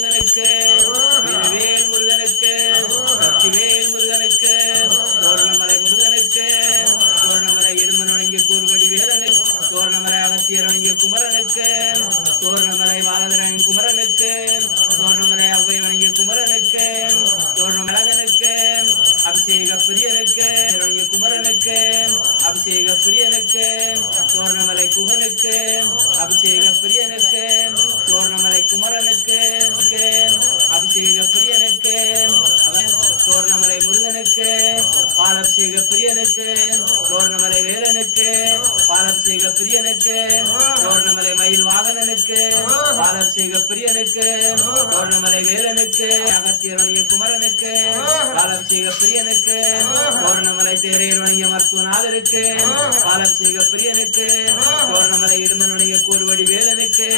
முருகனுக்கு வேல் முருகனுக்கு சக்திவேல் முருகனுக்கு தோரணமலை முருகனுக்கு தோரணமலை எருமன் வணங்கிய கூறுபடி வேலனுக்கு தோரணமலை அகத்தியர் வணங்கிய குமரனுக்கு தோரணமலை பாலதரன் குமரனுக்கு தோரணமலை அவ்வை வணங்கிய குமரனுக்கு தோரணமலகனுக்கு அபிஷேக பிரியனுக்கு வணங்கிய குமரனுக்கு அபிஷேக பிரியனுக்கு தோரணமலை குகனுக்கு அபிஷேக பிரியனுக்கு தோரணமலை குமரனுக்கு அபிஷேக பிரியனுக்கு தோரணமலை முருகனுக்கு பாலபிஷேக பிரியனுக்கு தோரணமலை வேலனுக்கு பாலபிஷேக பிரியனுக்கு தோரணமலை மயில் வாகனனுக்கு பாலபிஷேக பிரியனுக்கு தோரணமலை வேலனுக்கு அகத்தியரணிய குமரனுக்கு பாலபிஷேக பிரியனுக்கு தோரணமலை தேரையரணிய மருத்துவநாதருக்கு பாலபிஷேக பிரியனுக்கு தோரணமலை இடுமனுடைய கூறுவடி வேலனுக்கு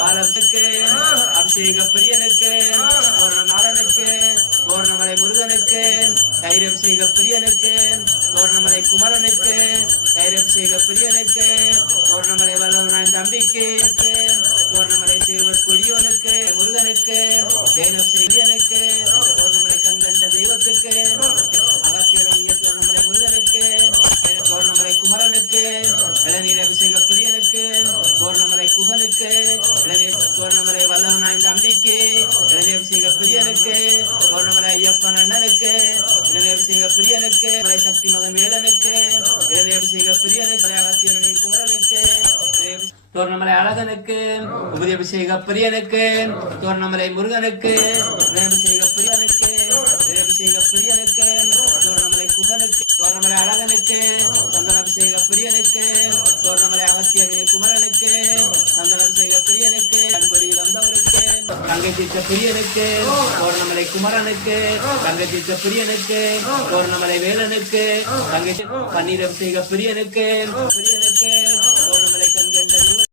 பாலபிஷேக அபிஷேக பிரியனுக்கு தோரணமாலனுக்கு தோரணமலை முருகனுக்கு தைரபிஷேக பிரியனுக்கு தோரணமலை குமரனுக்கு தைரபிஷேக பிரியனுக்கு தோரணமலை வல்லவனாய் தம்பிக்கு தோரணமலை சேவர் கொடியோனுக்கு முருகனுக்கு தேனபிஷேகனுக்கு தோரணமலை கண்கண்ட தெய்வத்துக்கு அகத்தியரணிய தோரணமலை முருகனுக்கு தோரணமலை குமரனுக்கு இளநீர் அபிஷேக பிரியனுக்கு தோரணமலை குகனுக்கு தோரணமலை வல்லவனாய் தம்பிக்கு இளநீர் அபிஷேக பிரியனுக்கு தோரணமலை ஐயப்பன் அண்ணனுக்கு இளநீர் அபிஷேக பிரியனுக்கு சக்தி மகன் வேலனுக்கு இளநீர் அபிஷேக பிரியனுக்கு அகத்தியரணிய குமரனுக்கு தோரணமலை அழகனுக்கு உபதி அபிஷேக பிரியனுக்கு தோரணமலை முருகனுக்கு அபிஷேக பிரியனுக்கு அபிஷேக பிரியனுக்கு தோரணமலை குகனுக்கு தோரணமலை அழகனுக்கு சந்தன அபிஷேக பிரியனுக்கு தோரணமலை அகத்தியரணிய குமரனுக்கு சந்தன அபிஷேக பிரியனுக்கு கண்பொறியில் வந்தவருக்கு கங்கை தீர்த்த பிரியனுக்கு தோரணமலை குமரனுக்கு கங்கை தீர்த்த பிரியனுக்கு தோரணமலை வேலனுக்கு கங்கை பன்னீர் அபிஷேக பிரியனுக்கு தோரணமலை கண்கண்ட